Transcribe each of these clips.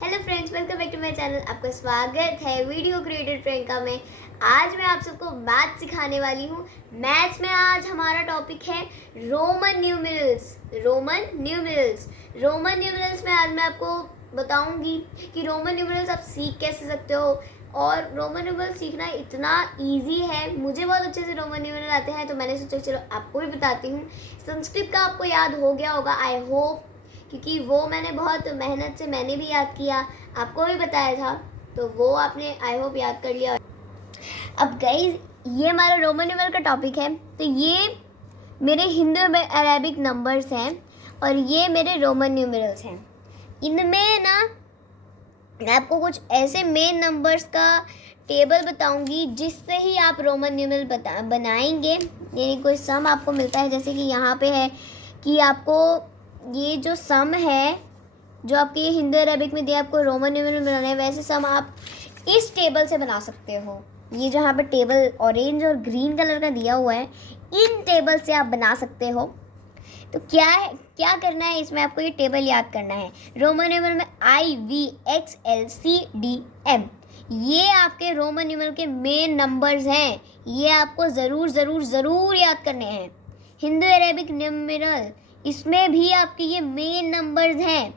Hello friends, welcome back to my channel. आपका स्वागत है वीडियो क्रिएटर प्रियंका में। आज मैं आप सबको मैथ सिखाने वाली हूँ। मैथ्स में आज हमारा टॉपिक है रोमन न्यूमेरल्स। रोमन न्यूमेरल्स में आज मैं आपको बताऊंगी कि रोमन न्यूमेरल्स आप सीख कैसे सकते हो। और रोमन न्यूमेरल सीखना इतना इजी है, मुझे बहुत अच्छे से रोमन न्यूमेरल आते हैं, तो मैंने सोचा चलो आपको भी बताती हूँ। संस्कृत का आपको याद हो गया होगा, आई होप, क्योंकि वो मैंने बहुत मेहनत से मैंने भी याद किया, आपको भी बताया था, तो वो आपने आई होप याद कर लिया। अब गाइस, ये हमारा रोमन न्यूमेरल का टॉपिक है। तो ये मेरे हिंदू अरेबिक नंबर्स हैं और ये मेरे रोमन न्यूमेरल्स हैं। इनमें ना मैं आपको कुछ ऐसे मेन नंबर्स का टेबल बताऊंगी जिससे ही आप रोमन न्यूमेरल बनाएंगे। यानी कोई सम आपको मिलता है, जैसे कि यहाँ पे है कि आपको ये जो सम है जो आपके ये हिंदू अरेबिक में दिया, आपको रोमन न्यूमेरल बनाना है, वैसे सम आप इस टेबल से बना सकते हो। ये जहाँ पे टेबल ऑरेंज और ग्रीन कलर का दिया हुआ है, इन टेबल से आप बना सकते हो। तो क्या करना है, इसमें आपको ये टेबल याद करना है। रोमन न्यूमेरल में IVXLCDM, ये आपके रोमन न्यूमेरल के मेन नंबर्स हैं। ये आपको ज़रूर याद करने हैं। हिंदू अरेबिक न्यूमेरल, इसमें भी आपके ये मेन नंबर्स हैं।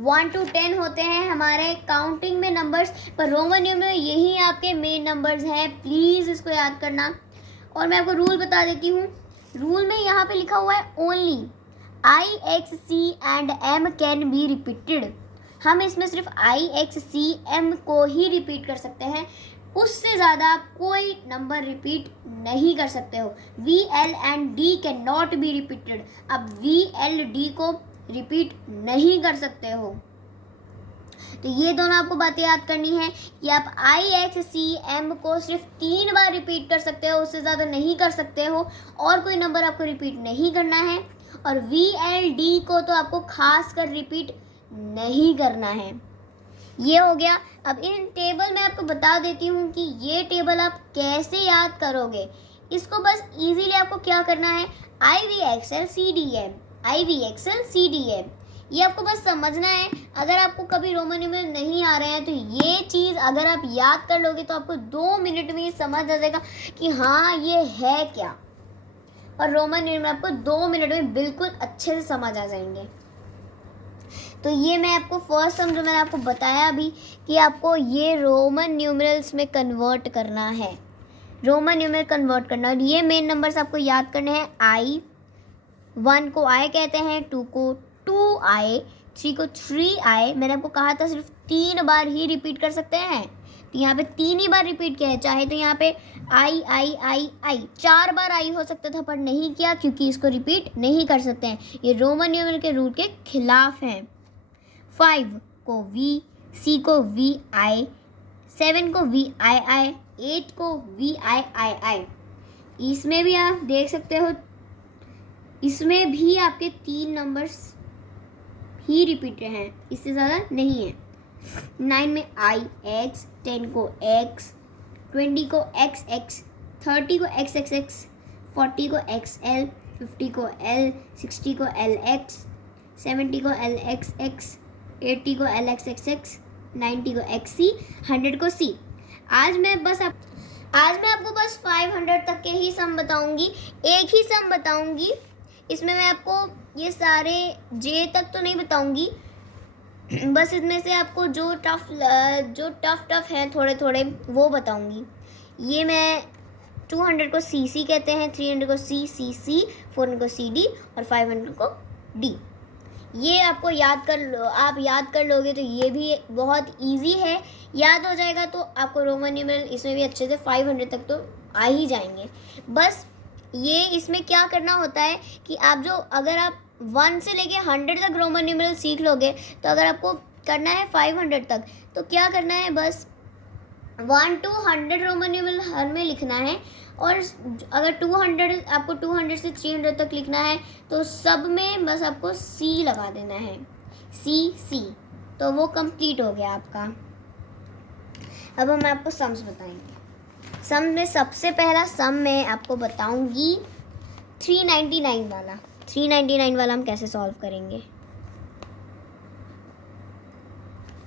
1 to 10 होते हैं हमारे काउंटिंग में नंबर्स, पर रोमन न्यूमेरल यही आपके मेन नंबर्स हैं। प्लीज़ इसको याद करना। और मैं आपको रूल बता देती हूँ। रूल में यहाँ पे लिखा हुआ है only I, X, C and M can be repeated. हम इसमें सिर्फ I, X, C, M को ही रिपीट कर सकते हैं, उससे ज़्यादा आप कोई नंबर रिपीट नहीं कर सकते हो। V, L and D can not be repeated. अब V, L, D को रिपीट नहीं कर सकते हो। तो ये दोनों आपको बातें याद करनी है कि आप I, X, C, M को सिर्फ 3 बार रिपीट कर सकते हो, उससे ज़्यादा नहीं कर सकते हो। और कोई नंबर आपको रिपीट नहीं करना है। और V, L, D को तो आपको खास कर रिपीट नहीं करना है। ये हो गया। अब इन टेबल में आपको बता देती हूँ कि ये टेबल आप कैसे याद करोगे। इसको बस इजीली आपको क्या करना है, IVXLCDM, ये आपको बस समझना है। अगर आपको कभी रोमन न्यूमेरल नहीं आ रहे हैं तो ये चीज़ अगर आप याद कर लोगे तो आपको 2 मिनट में ये समझ आ जाएगा कि हाँ ये है क्या। और रोमन न्यूमेरल आपको 2 मिनट में बिल्कुल अच्छे से समझ आ जाएंगे। तो ये मैं आपको फर्स्ट सम जो मैंने आपको बताया अभी कि आपको ये रोमन न्यूमेरल्स में कन्वर्ट करना है, रोमन न्यूमेरल कन्वर्ट करना। और ये मेन नंबर्स आपको याद करने हैं। I, 1 को I कहते हैं, 2 को 2I, 3 को 3I। मैंने आपको कहा था सिर्फ 3 बार ही रिपीट कर सकते हैं, तो यहाँ पे 3 ही बार रिपीट किया है। चाहे तो यहाँ पे I 4 बार I हो सकता था, पर नहीं किया क्योंकि इसको रिपीट नहीं कर सकते हैं। ये रोमन न्यूमेरल के रूल के खिलाफ हैं। 5 को V, 6 को VI, 7 को VII, 8 को VIII। इसमें भी आप देख सकते हो, इसमें भी आपके 3 नंबर्स ही रिपीट हैं, इससे ज़्यादा नहीं है। 9 में IX, 10 को X, 20 को XX, 30 को XXX, 40 को XL, 50 को L, 60 को LX, 70 को LXX, 80 को LXXX, 90 को XC, 100 को C। आज मैं आपको बस 500 तक के ही सम बताऊंगी। एक ही सम बताऊंगी, इसमें मैं आपको ये सारे J तक तो नहीं बताऊंगी, बस इसमें से आपको जो टफ है थोड़े वो बताऊंगी। ये मैं 200 को CC कहते हैं, 300 को CC, 400 को CD और 500 को D। ये आपको आप याद कर लोगे तो ये भी बहुत इजी है, याद हो जाएगा। तो आपको रोमन न्यूमेरल इसमें भी अच्छे से 500 तक तो आ ही जाएंगे। बस ये इसमें क्या करना होता है कि अगर आप 1 से लेके 100 तक रोमन न्यूमेरल सीख लोगे, तो अगर आपको करना है 500 तक, तो क्या करना है, बस 1 to 100 रोमन न्यूमेरल हर में लिखना है। और अगर 200 आपको 200 से 300 तक लिखना है तो सब में बस आपको C लगा देना है, C, तो वो कंप्लीट हो गया आपका। अब हम आपको सम्स बताएंगे। सम में सबसे पहला सम मैं आपको बताऊंगी 399 वाला। 399 वाला हम कैसे सॉल्व करेंगे।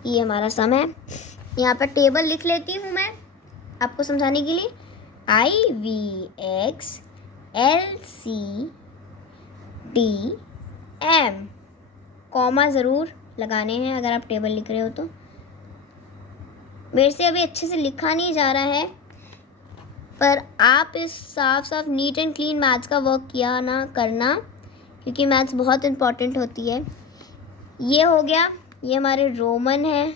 ये हमारा सम है। यहाँ पर टेबल लिख लेती हूँ मैं आपको समझाने के लिए। IVX LCDM, कॉमा ज़रूर लगाने हैं अगर आप टेबल लिख रहे हो तो। मेरे से अभी अच्छे से लिखा नहीं जा रहा है, पर आप इस साफ नीट एंड क्लीन मैथ्स का वर्क किया ना करना, क्योंकि मैथ्स बहुत इम्पॉर्टेंट होती है। ये हो गया, ये हमारे रोमन है।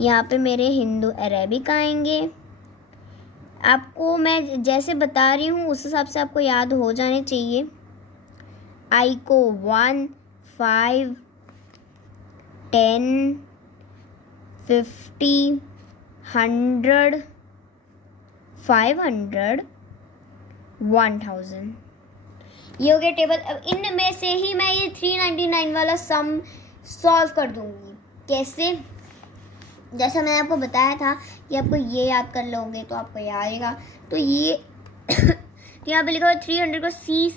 यहाँ पे मेरे हिंदू अरेबिक आएंगे। आपको मैं जैसे बता रही हूँ उस हिसाब से आपको याद हो जाने चाहिए। आई को 1, 5, 10, 50, 100, 500, 1000। ये हो गया टेबल। अब इनमें से ही मैं ये 399 वाला सम सॉल्व कर दूंगी। कैसे? जैसा मैंने आपको बताया था कि आपको ये याद कर लोगे तो आपको याद आएगा। तो ये तो यहाँ पे लिखा हुआ 300 को C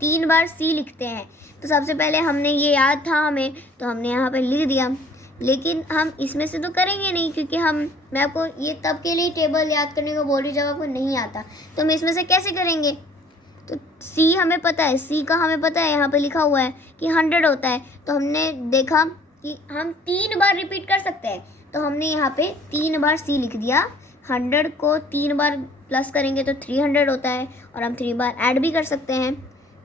3 बार C लिखते हैं। तो सबसे पहले हमने ये याद था हमें, तो हमने यहाँ पे लिख दिया। लेकिन हम इसमें से तो करेंगे नहीं, क्योंकि मैं आपको ये तब के लिए टेबल याद करने को बोल रही जब आपको नहीं आता। तो हम इसमें से कैसे करेंगे? तो C हमें पता है, C का हमें पता है, यहाँ पे लिखा हुआ है कि 100 होता है। तो हमने देखा कि हम 3 बार रिपीट कर सकते हैं, तो हमने यहाँ पे 3 बार C लिख दिया। 100 को 3 बार प्लस करेंगे तो 300 होता है, और हम 3 बार ऐड भी कर सकते हैं।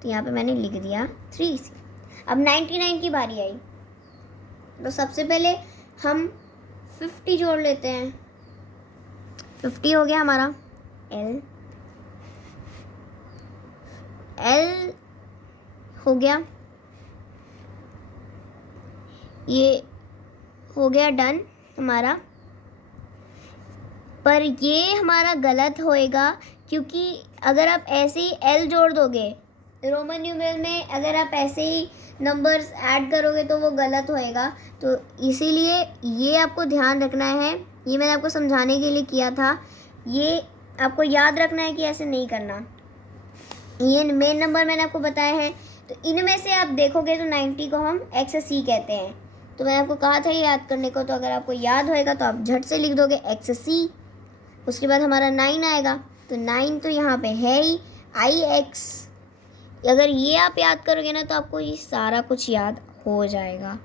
तो यहाँ पे मैंने लिख दिया 3C। अब 99 की बारी आई, तो सबसे पहले हम 50 जोड़ लेते हैं। 50 हो गया हमारा L हो गया, ये हो गया डन हमारा। पर ये हमारा गलत होएगा, क्योंकि अगर आप ऐसे ही L जोड़ दोगे रोमन न्यूमेरल में, अगर आप ऐसे ही नंबर्स ऐड करोगे तो वो गलत होएगा। तो इसीलिए ये आपको ध्यान रखना है। ये मैंने आपको समझाने के लिए किया था, ये आपको याद रखना है कि ऐसे नहीं करना। ये मेन नंबर मैंने आपको बताया है। तो इनमें से आप देखोगे तो 90 को हम XC कहते हैं। तो मैंने आपको कहा था ये याद करने को, तो अगर आपको याद होएगा तो आप झट से लिख दोगे XC। उसके बाद हमारा 9 आएगा, तो 9 तो यहाँ पे है ही, IX। अगर ये आप याद करोगे ना तो आपको ये सारा कुछ याद हो जाएगा।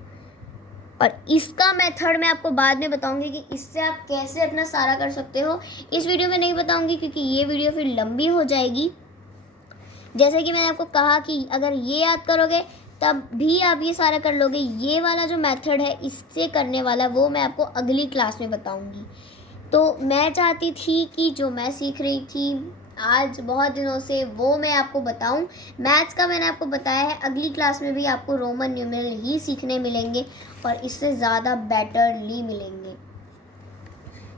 और इसका मेथड मैं आपको बाद में बताऊंगी कि इससे आप कैसे अपना सारा कर सकते हो। इस वीडियो में नहीं बताऊंगी, क्योंकि ये वीडियो फिर लंबी हो जाएगी। जैसे कि मैंने आपको कहा कि अगर ये याद करोगे तब भी आप ये सारा कर लोगे। ये वाला जो मेथड है इससे करने वाला, वो मैं आपको अगली क्लास में बताऊंगी। तो मैं चाहती थी कि जो मैं सीख रही थी आज बहुत दिनों से, वो मैं आपको बताऊं। मैथ्स का मैंने आपको बताया है, अगली क्लास में भी आपको रोमन न्यूमेरल ही सीखने मिलेंगे और इससे ज़्यादा बेटरली मिलेंगे।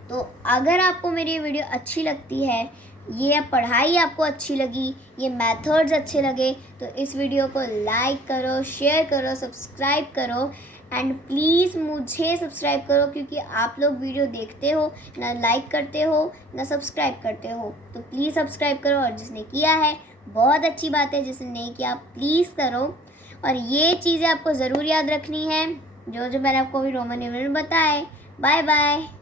तो अगर आपको मेरी ये वीडियो अच्छी लगती है, ये पढ़ाई आपको अच्छी लगी, ये मेथड्स अच्छे लगे, तो इस वीडियो को लाइक करो, शेयर करो, सब्सक्राइब करो। एंड प्लीज़ मुझे सब्सक्राइब करो, क्योंकि आप लोग वीडियो देखते हो ना, लाइक करते हो ना सब्सक्राइब करते हो। तो प्लीज़ सब्सक्राइब करो, और जिसने किया है बहुत अच्छी बात है, जिसने नहीं किया प्लीज़ करो। और ये चीज़ें आपको ज़रूर याद रखनी है जो मैंने आपको अभी रोमन न्यूमेरल में बताए। Bye bye.